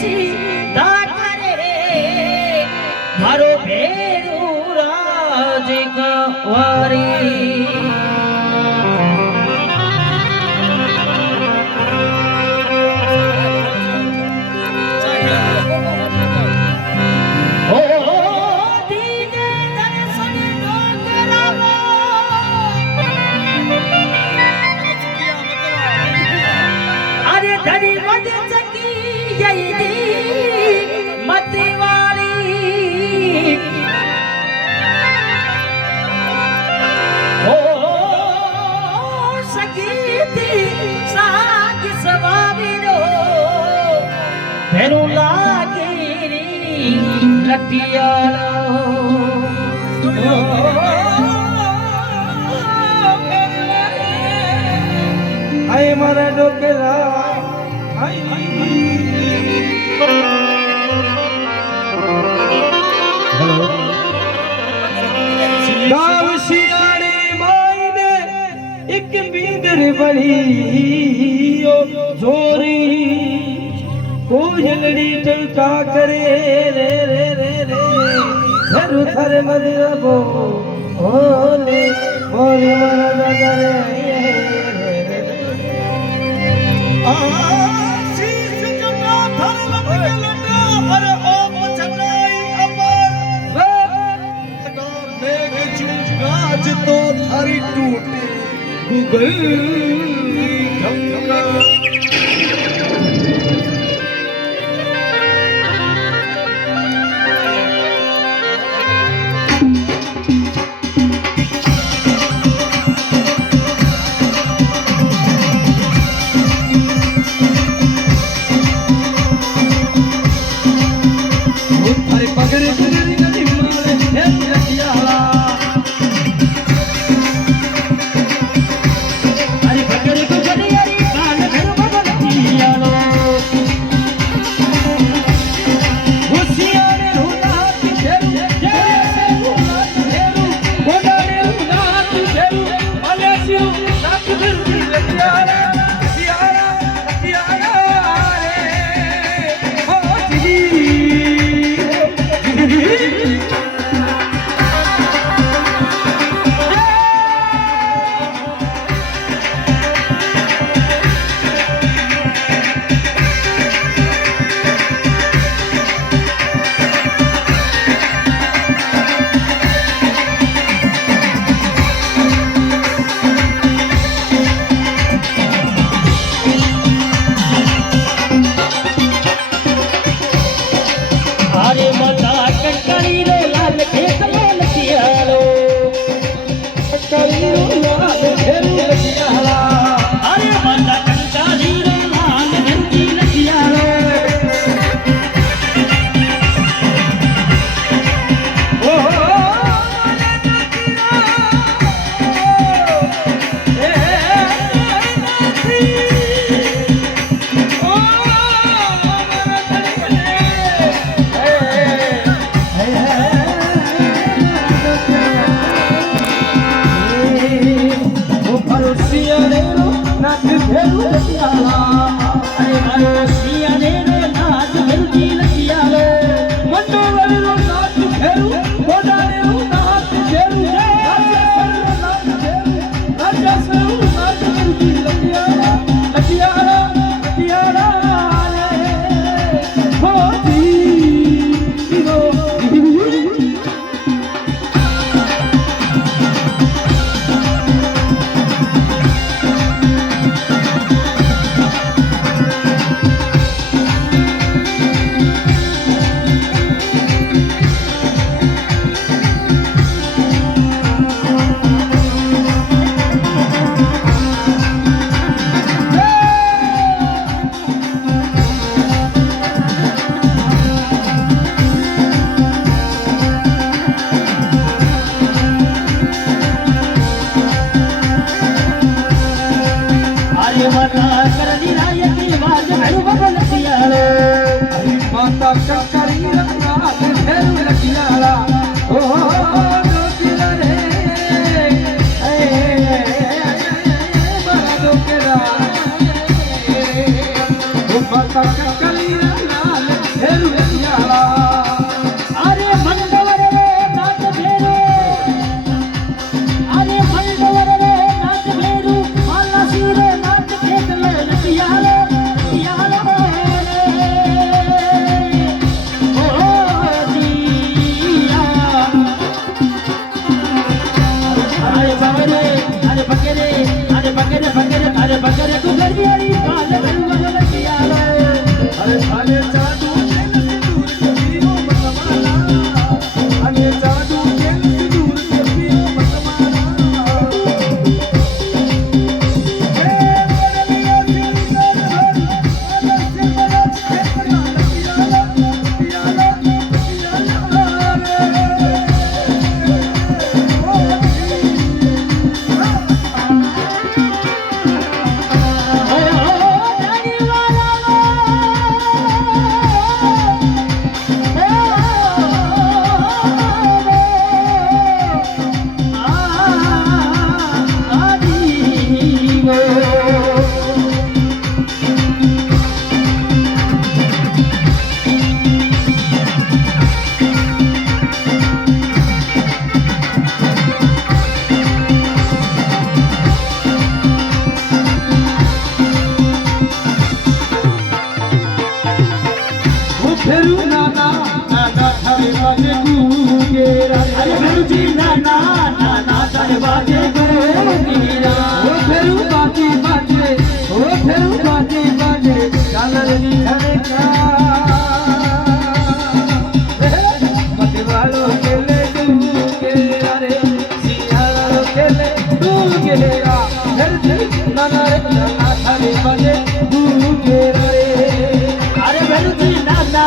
સીધા કરે મારો ભેરું રાજ કવારી આય મારા ડોકેલા ગાવ શિયાળી માઈને એક બીંદર બની જોરી કોયલડી ટકા કરે રે રે રે રે ધરુ થર મદિરા બો ઓલે મોરી મારા દાદા રે આશીષ જના થર લટકે લટા અરે ઓ પછડાઈ અમર મેઘ ચુંગાજ તો થારી ટૂટે ગૂગલ ઢંકા Kali फेरू सियाला अरे मंडवर रे नाच भेरू अरे मंडवर रे नाच भेरू माला सीरे नाच खेत ले नटियालो नटियालो ओ जिया अरे बगरे अरे बगरे अरे बगरे बगरे अरे बगरे तू गरियारी काले भरुआ नटियालो अरे थाने जादू खेल सिंदूर कपियो मतमाना थाने जादू खेल सिंदूर कपियो मतमाना हे बदलिया तेरी नजर अगर से बड़ा खेतना पियाला पियाला पियाला फेरू नाना नाना थारे बाजे गुगेरा अरे भेरू जी नाना नाना तारे बाजे गोगीरा ओ फेरू बाजे बाजे ओ फेरू बाजे बाजे चालर नी थारे का मते वालो खेले गुगेरा रे सियालो खेले गुगेरा फेर जी नाना रे नाना थारे बाजे गुगेरा रे अरे भेरू जी नाना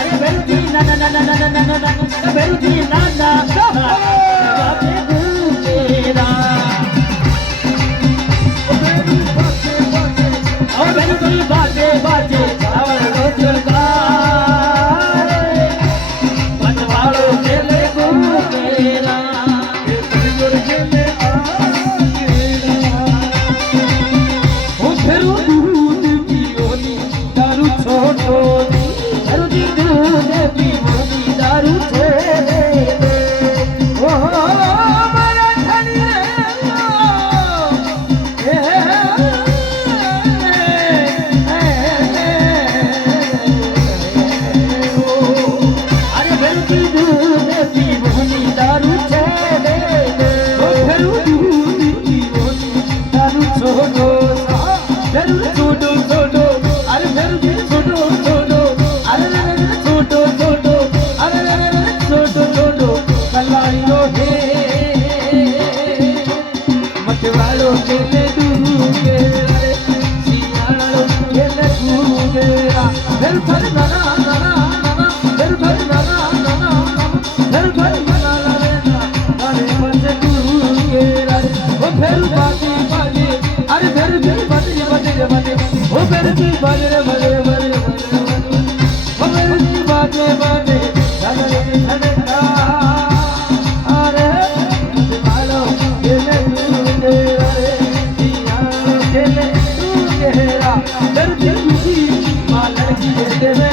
अरे भेरू जी नाना नाना नाना नाना नाना भेरू जी नाना बाजे गोगीरा फेरू बाजे बाजे ओ भेरू जी बाजे बाजे चावल रोजल का पटवालो खेले गोगीरा के परिवर खेले आगेरा ओ फेरू दूध पियोनी दारू छोटो भेरू जी दूध पीवोनी दारू छोड़े दे ओ मरा धनिया अरे भेरू जी दूध पीवोनी दारू छोड़े दे ओ फेरू दूध पियोनी दारू छोटो फेरू छोटो छोटो अरे फेरू जी छोटो छोटो अरे रे रे छोटो छोटो अरे रे रे छोटो छोटो कलाइयो हे मतवालो खेले दूगे रे सियालो खेले दूगेरा फिर फर नाना नाना नाना फिर फर नाना नाना फिर फर नाना रे ना अरे बजे दूगेरा ओ फिर बाजी बाजी अरे फिर बाजी बाजी बाजी ओ फिर बाजी रे बाजी बाजी ओ फिर बाजी बाजी धनरे धनका अरे मतवालो खेले दूगेरा रे सियालो खेले दूगेरा फिर जी मालर की देवे